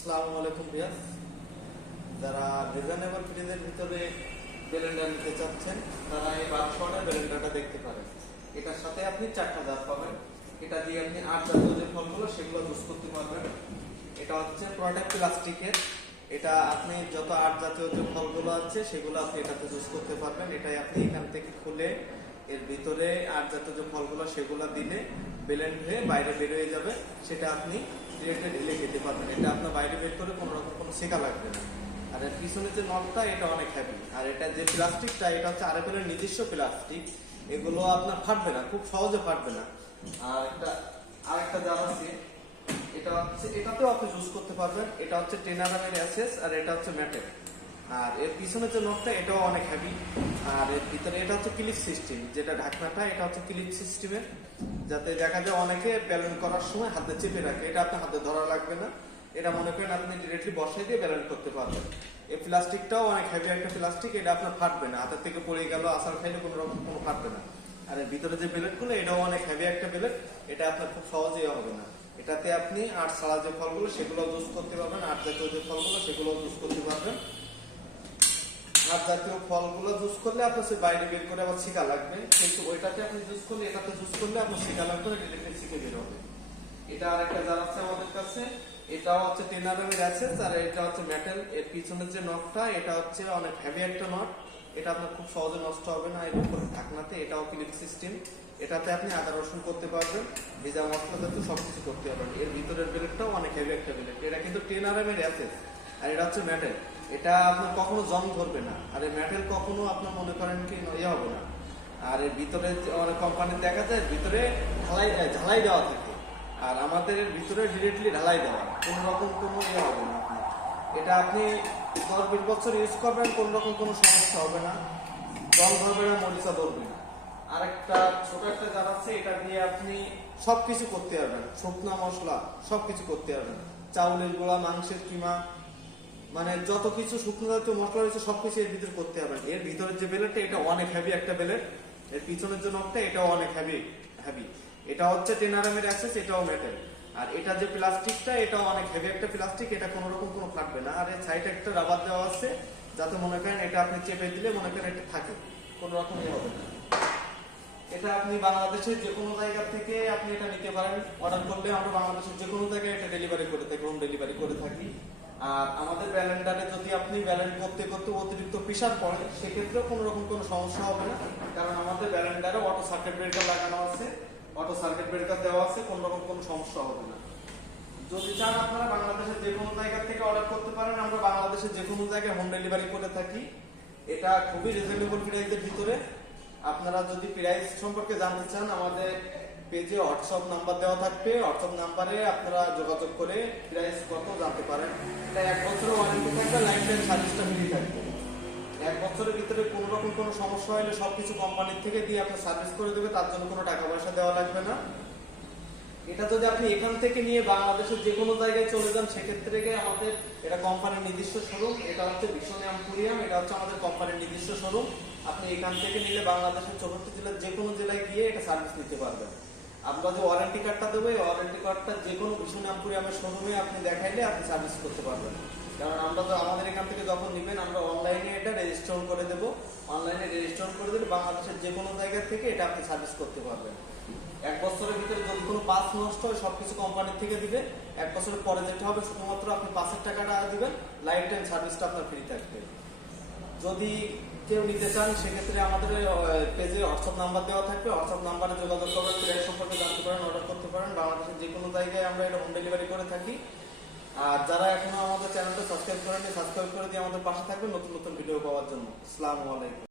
আসসালামু আলাইকুম ভিউয়ার্স, যারা রিজনেবল প্রাইসের ভিতরে ব্লেন্ডার নিতে চাচ্ছেন তারা এই বাক্সওয়ালা ব্লেন্ডারটা দেখতে পারেন। এটার সাথে আপনি 4টা জার পাবেন। এটা দিয়ে আপনি 8 জাতীয় যে ফলগুলো সেগুলো জুস করতে পারবেন। এটা হচ্ছে প্রোডাক্ট প্লাস্টিকের। এটা আপনি যত 8 জাতীয় যে ফলগুলো আছে সেগুলো আপনি এটাতে জুস করতে পারবেন। এটাই আপনি এখান থেকে খুলে এর ভিতরে 8 জাতীয় যে ফলগুলো সেগুলো দিলে ব্লেন্ড হয়ে বাইরে বের হয়ে যাবে। সেটা আপনি ডিরেক্টলি ঢেলে খেতে পারবেন। এটা আপনার বাইরে বের করে কোনো রকম কোনো শেখা লাগবে না। আর এর পিছনে যে নটটা এটা অনেক হ্যাভি। আর এটা যে প্লাস্টিকটা এটা হচ্ছে আরএফএল এর নিজস্ব প্লাস্টিক। এগুলো আপনার ফাটবে না, খুব সহজে ফাটবে না। আর এটা আরেকটা জার আছে, এটা হচ্ছে এটাতেও আপনি ইউজ করতে পারবেন। এটা হচ্ছে 10 mm এর অ্যাসেস আর এটা হচ্ছে ম্যাটের। আর এর পিছনে যে নটটা এটাও অনেক হেভি। আর এর ভিতরে এটা হচ্ছে ক্লিপ সিস্টেম, যেটা ঢাকনাটা এটা হচ্ছে ক্লিপ সিস্টেমের, যাতে দেখা যায় অনেকে ব্যালেন্স করার সময় হাতে চেপে রাখে, এটা আপনার হাতে ধরা লাগবে না। এটা মনে করেন আপনি ডিরেক্টলি বসাই দিয়ে ব্যালেন্স করতে পারবেন। এই প্লাস্টিকটাও অনেক হেভি একটা প্লাস্টিক, এটা আপনার ফাটবে না, হাতের থেকে পড়ে গেল আসার খাইলে কোনো রকম কোনো ফাটবে না। আর এর ভিতরে যে বেলেটগুলো এটাও অনেক হেভি একটা বেলেট, এটা আপনার খুব সহজেই হবে না। এটাতে আপনি 8 ছাড়া যে ফলগুলো সেগুলো জুস করতে পারবেন, 8 জাতীয় যে ফলগুলো সেগুলো জুস করতে পারবেন। 8 জাতীয় ফলগুলো জুস করলে আপনার সে বাইরে বের করে আবার শিকা লাগবে, কিন্তু ওইটাতে আপনি জুস করলে এটাতে জুস করলে আপনার শিকা লাগবে না, ডিরেক্টলি শিখে বের হবে। এটা আরেকটা জার আছে আমাদের কাছে, এটাও হচ্ছে 10 mm এর আছে। আর এটা হচ্ছে মেটাল। এর পিছনের যে নটটা এটা হচ্ছে অনেক হেভি একটা নট, এটা আপনার খুব সহজে নষ্ট হবে না। এর উপর ঢাকনাতে এটাও ক্লিপ সিস্টেম, এটাতে আপনি আদা রসুন করতে পারবেন, ভেজা মশলা জাতীয় সবকিছু করতে পারবেন। এর ভিতরের বেলেটটাও অনেক হেভি একটা বেলেট, এটা কিন্তু 10 mm এর আছে। আর এটা হচ্ছে মেটাল, এটা আপনার কখনো জং ধরবে না। আর এই মেটাল কখনো আপনার মনে করেন কি ইয়ে হবে না। আর এর ভিতরে অনেক কোম্পানির দেখা যায় ভিতরে ঝালাই দেওয়া থাকে, আর আমাদের ভিতরে ডিরেক্টলি ঢালাই দেওয়া, কোনো রকম কোনো ইয়ে হবে না। আপনি এটা আপনি 10-20 বছর ইউজ করবেন, কোনো রকম কোনো সমস্যা হবে না, জং ধরবে না, মরিচা ধরবে না। আরেকটা ছোট একটা জার আছে, এটা দিয়ে আপনি সবকিছু করতে পারবেন, শুকনা মশলা সবকিছু করতে পারবেন, চাউলের গুঁড়া, মাংসের কিমা, মানে যত কিছু শুকনো জাতীয় মশলা রয়েছে সবকিছু এর ভিতরে করতে পারবেন। এর ভিতরের যে বেলেটটা এটা অনেক হেভি একটা বেলেট। এর পিছনের যে নখটা এটাও অনেক হেভি। এটা হচ্ছে 10 mm এর অ্যাক্সেস, এটাও মেটাল। আর এটা যে প্লাস্টিকটা এটাও অনেক হেভি একটা প্লাস্টিক, এটা কোনো রকম কোনো ফাটবে না। আর এর সাইডে একটা রাবার দেওয়া আছে, যাতে মনে করেন এটা আপনি চেপে দিলে মনে করেন এটা থাকে, কোনো রকম ইয়ে হবে না। এটা আপনি বাংলাদেশের যে কোনো জায়গা থেকে আপনি এটা নিতে পারেন। অর্ডার করলে আমরা বাংলাদেশের যে কোনো জায়গায় এটা ডেলিভারি করে থাকি, হোম ডেলিভারি করে থাকি। আর আমাদের ব্যালেন্ডারে যদি আপনি ব্যালেন্ড করতে করতে অতিরিক্ত প্রেসার পড়ে সেক্ষেত্রেও কোনো রকম কোনো সমস্যা হবে না, কারণ আমাদের ব্যালেন্ডারে অটো সার্কিট ব্রেকার লাগানো আছে, অটো সার্কিট ব্রেকার দেওয়া আছে, কোনো রকম কোনো সমস্যা হবে না। যদি চান আপনারা বাংলাদেশের যে কোনো জায়গা থেকে অর্ডার করতে পারেন, আমরা বাংলাদেশের যে কোনো জায়গায় হোম ডেলিভারি করে থাকি। এটা খুবই রিজনেবল প্রাইসের ভিতরে। আপনারা যদি প্রাইস সম্পর্কে জানতে চান আমাদের পেজে হোয়াটসঅ্যাপ নাম্বার দেওয়া থাকবে, হোয়াটসঅ্যাপ নাম্বারে আপনারা যোগাযোগ করে প্রাইস কত জানতে পারেন। এটা 1 বছরের ওয়ারেন্টি থাকবে, লাইফ টাইম সার্ভিসটা ফ্রি থাকবে। 1 বছরের ভিতরে কোনো রকম কোনো সমস্যা হলে সবকিছু কোম্পানির থেকে দিয়ে আপনার সার্ভিস করে দেবে, তার জন্য কোনো টাকা পয়সা দেওয়া লাগবে না। এটা যদি আপনি এখান থেকে নিয়ে বাংলাদেশের যে কোনো জায়গায় চলে যান সেক্ষেত্রে আমাদের এটা কোম্পানির নিজস্ব শোরুম, এটা হচ্ছে ভীষণ এম্পোরিয়াম, এটা হচ্ছে আমাদের কোম্পানির নিজস্ব শোরুম। আপনি এখান থেকে নিলে বাংলাদেশের 64 জেলার যে কোনো জেলায় গিয়ে এটা সার্ভিস নিতে পারবেন। আমরা যে ওয়ারেন্টি কার্ডটা দেবো এই ওয়ারেন্টি কার্ডটা যে কোনো ভীষণ এম্পোরিয়ামের শোরুমে আপনি দেখাইলে আপনি সার্ভিস করতে পারবেন। কারণ আমরা তো আমাদের এখান থেকে যখন নেবেন আমরা অনলাইনে এটা রেজিস্ট্রেশন করে দেবো, অনলাইনে রেজিস্ট্রেশন করে দিলে বাংলাদেশের যে কোনো জায়গা থেকে এটা আপনি সার্ভিস করতে পারবেন। 1 বছরের ভিতরে যদি কোনো পাস নষ্ট হয় সবকিছু কোম্পানির থেকে দিবে। 1 বছরের পরে যেটা হবে শুধুমাত্র আপনি পাসের টাকাটা দিবেন, লাইফ টাইম সার্ভিসটা আপনার ফ্রি থাকবে। যদি কেউ নিতে চান সেক্ষেত্রে আমাদের পেজে হোয়াটসঅ্যাপ নাম্বার দেওয়া থাকবে, হোয়াটসঅ্যাপ নাম্বারে যোগাযোগ করবেন, প্রাইস সম্পর্কে জানতে পারেন, অর্ডার করতে পারেন। বাংলাদেশের যে কোনো জায়গায় আমরা এটা হোম ডেলিভারি করে থাকি। আর যারা এখনো আমাদের চ্যানেলটা সাবস্ক্রাইব করেনি সাবস্ক্রাইব করে দিয়ে আমাদের পাশে থাকবেন নতুন নতুন ভিডিও পাওয়ার জন্য। আসসালামু আলাইকুম।